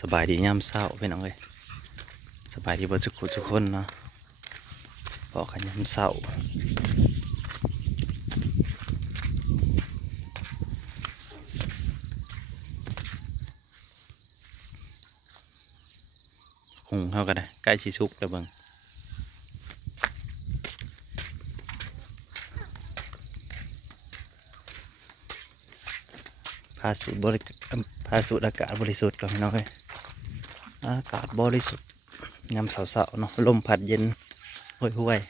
สบายดียามเศร้าพี่น้องเลยสบายดีบ่ทุกคนเนาะบอกกันยามเศร้าหุงเข้ากันได้ใกล้ชิชุกแล้วเบิ่งพาสูดบริพาสูดอากาศบริสุทธิ์ก่อนพี่น้องเลยอากาศบริสุทธิ์ยามเศร้าๆเนาะลมพัดเย็นห่วยๆ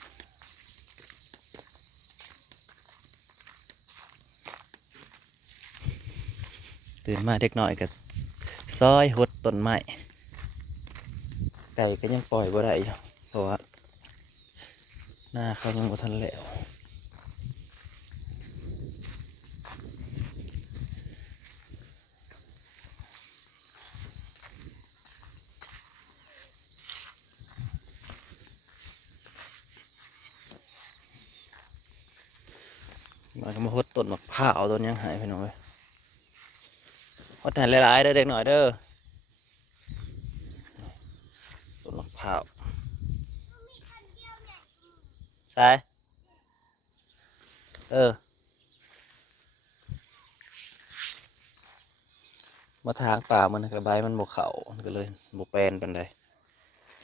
ตื่นมาเด็กหน่อยก็ซอยหดต้นไม้ไก่ก็ยังปล่อยบ่ได้อยู่เพราะว่าหน้าเขายังบ่ทันแล้วมันก็มาหดต้นมะพร้าวต้นยังหายไปหน่อยหดหลายๆเด้อเด็กหน่อยเด้อต้นมะพร้าวใช่มาทางป่ามันกระบายมันบกเขามันก็เลยบกแปลนเป็นไร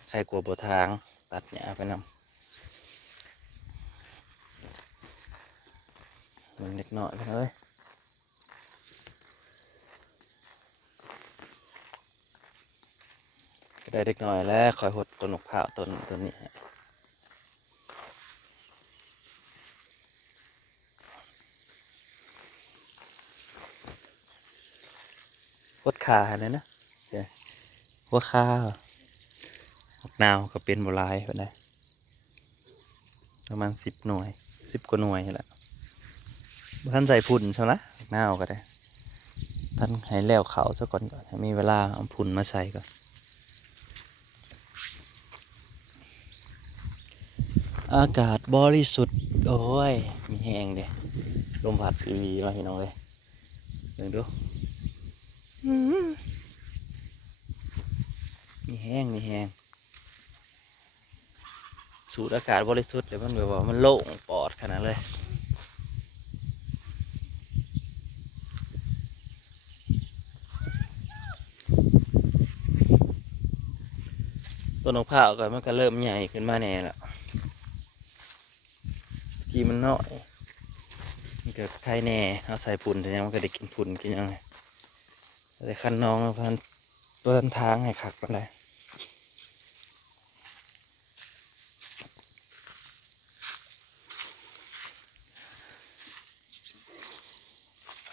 ใครกลัวบทางตัดหญ้าไปนำมันเล็กน้อยไปเลยก็ได้เล็กน้อยแล้วคอยหดต้นมะพร้าวต้นนี้หดขาเลยนะหัวขาหกนาวก็เป็นโบราณไปได้ประมาณ10 หน่วย10 กว่าหน่วยแหละท่านใส่พุ่นใช่ไหมหน้าก็ได้ท่านให้แล้วเขาซะก่อนให้มีเวลาเอาพุ่นมาใส่ก่อนอากาศบริสุทธิ์โอ้ยมีแห้งเด้ลมพัดวีมาพี่น้องเลยดูมีแห้งสูดอากาศบริสุทธิ์เลยมันแบบว่ามันโล่งปอดขนาดเลยต้นมะพร้าวก็มันก็เริ่มใหญ่ขึ้นมาแน่แล้วกี่มันน้อยมันก็ไข่แน่เอาใส่ปุ่นแต่ยังมันก็ได้กินปุ่นกินยังไงแต่คันน้องพันเดินทางให้ขักไปเลย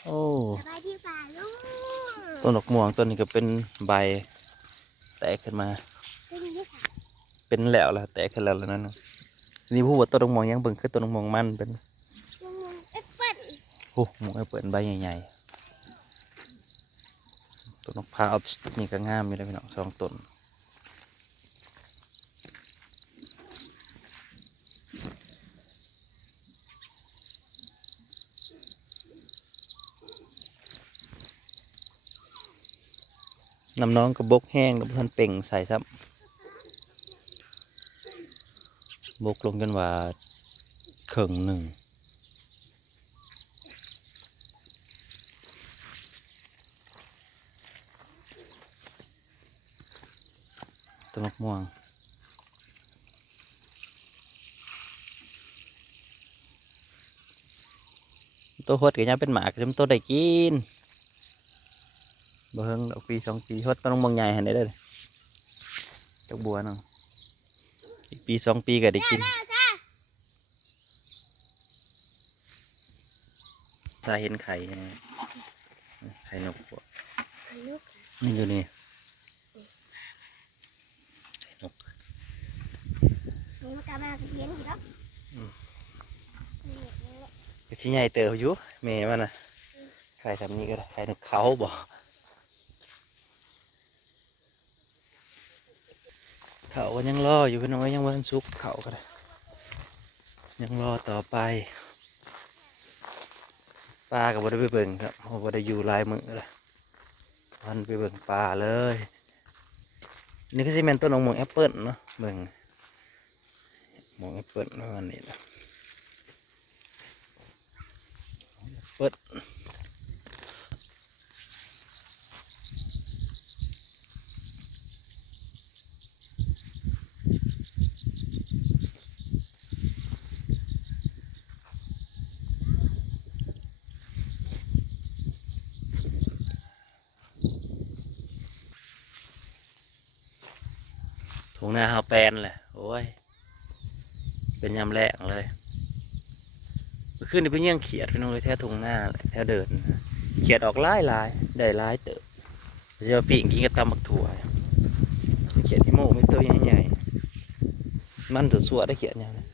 โอ้ต้นดอกม่วงต้นนี้ก็เป็นใบแตกขึ้นมาเป็นแล้วล่ะแตกขึ้นแล้วนั่นนี่พูดว่าต้นดอกม่วงยังเบิ่งคือต้นดอกม่วงมันเป็นโอ้หมูไอ้เปิดใบใหญ่ๆต้นมะพร้าวนี่ก็งามมีเลยพี่น้อง2 ต้นน้ำน้องกระบกแห้งแล้วท่านเป่งใส่ซ้ำบกลงกันว่าครึ่งหนึ่งต้นมะม่วงตัวหดก็ยังเป็นหมากจำตัวได้กินบ่เฮิงดอกปี2 ปีหดต้นมะม่วงใหญ่เห็นได้เลยดอกบัวนึงอีกปี2 ปีก็ได้กินถ้าเห็นไข่ไข่นกนี่อยู่นี่ไข่นกก็ชิ้นใหญ่เติบอยู่แม่มันนะไข่ทำนี้ก็ได้ไข่นกเขาบอกเขาก็ยังรออยู่พี่น้องยังวันซุกเขาก็ได้ยังรอต่อไปปลาก็บ่ได้ไปเบิ่งครับบ่ได้อยู่ลายมือเลยวันไปเบิ่งปลาเลย นี่ก็จะเป็นต้นองมงแอปเปิลเนาะเบิ่งมงแอปเปิลประมาณนี้นะแอปเปิลถุงหน้าเฮาแปลนแหละโอ้ยเป็นยำแรกเลยขึ้นไปเยี่ยงเขียดไปน้องเลยแถวถุงหน้าเลยแถวเดินเขียดออกหลายได้หลายเติบจะเอาปีกกินกับตำบักถั่วเขียดที่โม่ไม่ตัวใหญ่ๆมันตัวสัวได้เขียดอย่างนี้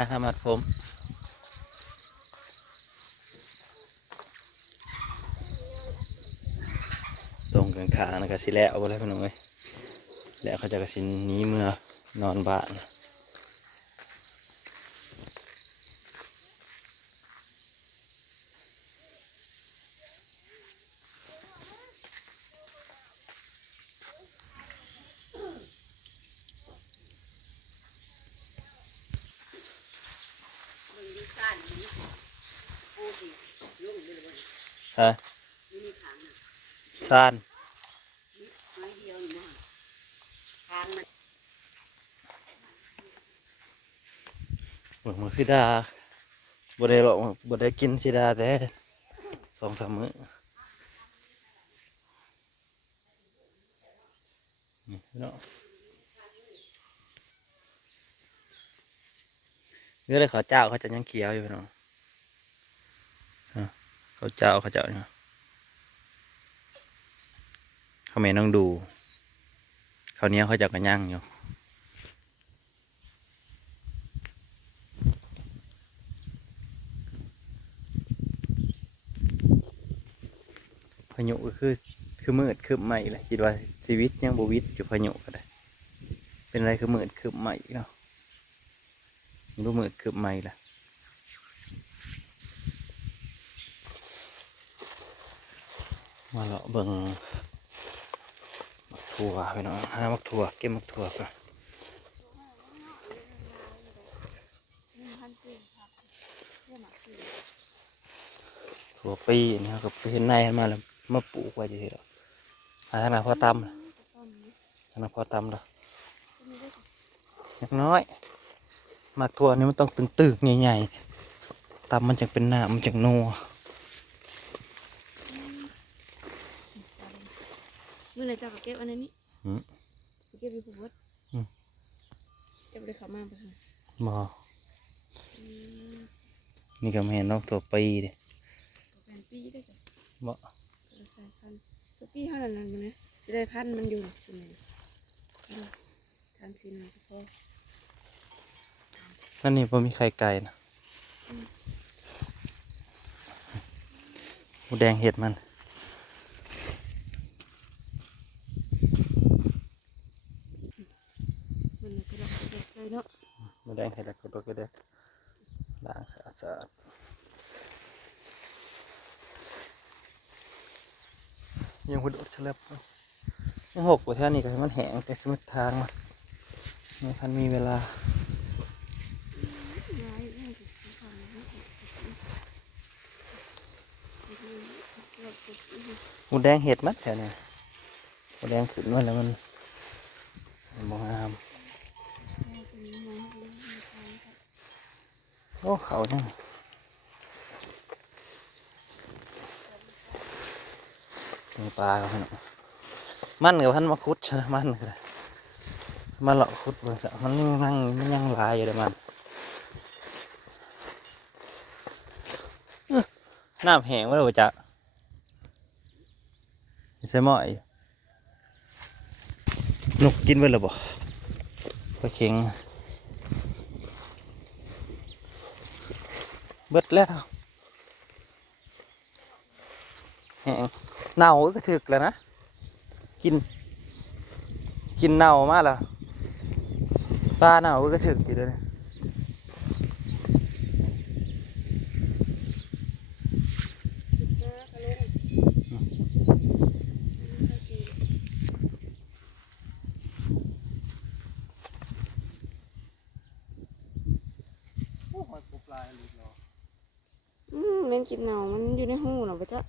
ถ้าทำมัดผมตรงกลางขานะกะสิแล้วเอาไปเลยพี่น้องเอ้ยแล้วเขาจะกระสินนี้เมื่อนอนบ้านฮะซานหมึกซิดาบ่ได้หรอกบ่ได้กินซิดาแต่2-3 มื้อนี่เนาะเนื้อเลยข้าวเจ้าเขาจะยังเคี้ยวอยู่พี่น้องข้าวเจ้าเนี่ยเขาไม่ต้องดูข้าวเหนียวเขาจะกระย่างอยู่พายุก็คือมืดคืบใหม่เลยคิดว่าชีวิตยังบวิตอยู่พายุก็ได้เป็นอะไรคือมืดคืบใหม่เนาะรู้มืดคืบใหม่ละมาเลาะเบิ่งมักถั่วไปเนาะหามักถั่วเก็บมักถั่วก่อนถั่วปีนี่ครับเห็นในมาแล้วมาปลูกไว้เฉยๆขนาดพอตำขนาดพอตำแล้วอย่างน้อยมักถั่วนี่มันต้องตึงๆใหญ่ๆตำมันจะเป็นหน้ามันจะนัวเมื่อไรจะเก็บอันนี้เก็บอยู่ผูกวัดจะไปขับมาไปค่ะบ่นี่ก็ไม่เห็นนอกตัวปีดิเป็นปีได้จ้ะบ่สายพันธุ์ตัวปีเท่านั้นมันนะจะได้พันธุ์มันอยู่ที่ไหนทำสินนะพ่อนั่นนี่พอมีไข่ไก่นะหมูแดงเห็ดมันกระดาษเลยเนาะหมูแดงเห็ดแล้วก็ได้ล้างสะอาดยังหุ่นอดเฉลบยังหกกว่าเท่านี้ก็มันแห้งแต่สมัดทางมาไม่ทันมีเวลาหมูแดงเห็ดมัดแถวนี้หมูแดงขึ้นมาแล้วมันมองงามโอ้เขาเนี่ยมีปลาเขาเนาะมันกับพันมาคุดชนะมันเลยมาเลาะคุดบนสระมันยังลายอยู่เลยมันน้ำแห้งไม่รู้จักใส่หม้อยนกกินไปหรือเปล่าปลาเข็งเบิดแล้ว ห้งเน่าก็ถึกแล้วนะกินเน่ามาแล้วปลาเน่าก็ถึกอยู่เลยนะ แม่นกินเหนามันอยู่ในหูเหรอปะจ๊ะ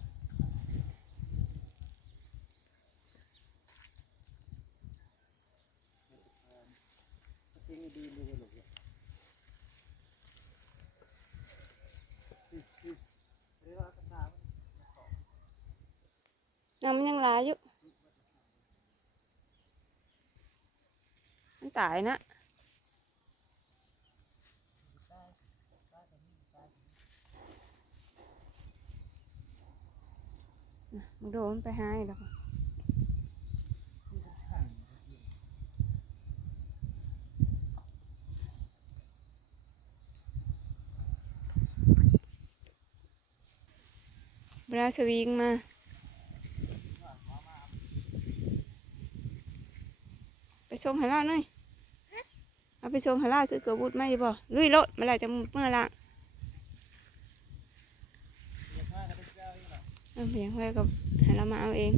น้ำมันยังหลายอยู่มันตายนะมันโดนไปหายแล้วเวลาสวิงมาไปส่งให้เราหน่อยเอาไปส่งให้เราซื้อเกลือบุดมาอยู่บ่ลุยโลดมาแล้วจะเมื่อละเอาเพียงไว้กับให้เรามาเอาเอง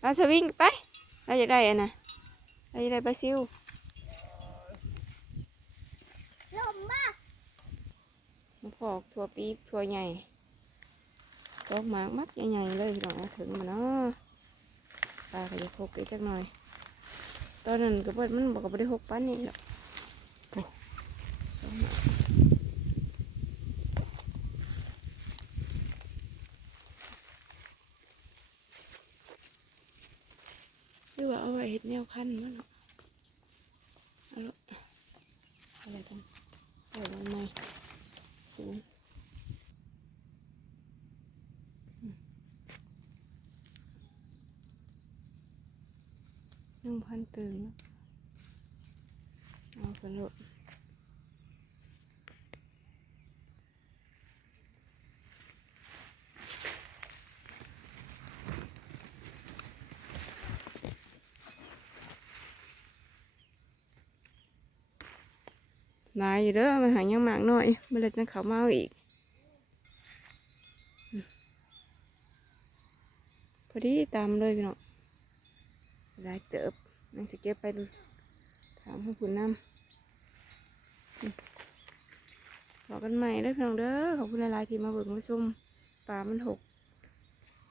เราสวิงไปเราจะได้อะนะเราจะได้ปลาซิวมาพอกถั่วปี๊บถั่วใหญ่ตกหมากมัดใหญ่ๆเลยพี่น้องเอาถึงมาเนาะปลาก็จะพกอีกสักหน่อยตอนนั้นก็เปิดมันบอกว่าได้หกปันนี่หรอกโอ้สองหมากหรือว่าเอาไว้เห็ดแนวพันธุ์มั้งเนาะเอาละอะไรกันเอาไว้ไหมสูง1,000ตึงเอาไปโหลดหลายอยู่เด้อมันหายังหมากหน่อยมันเลยจะเขามาเอาอีกพอดีตามเลยพี่น้องหลายเติบนั่งสิเก็บไปดูถามให้คุณน้ำขอกันใหม่เด้อพี่น้องเด้อขอบคุณหลายๆที่มาเบิกมาชมปลามันหก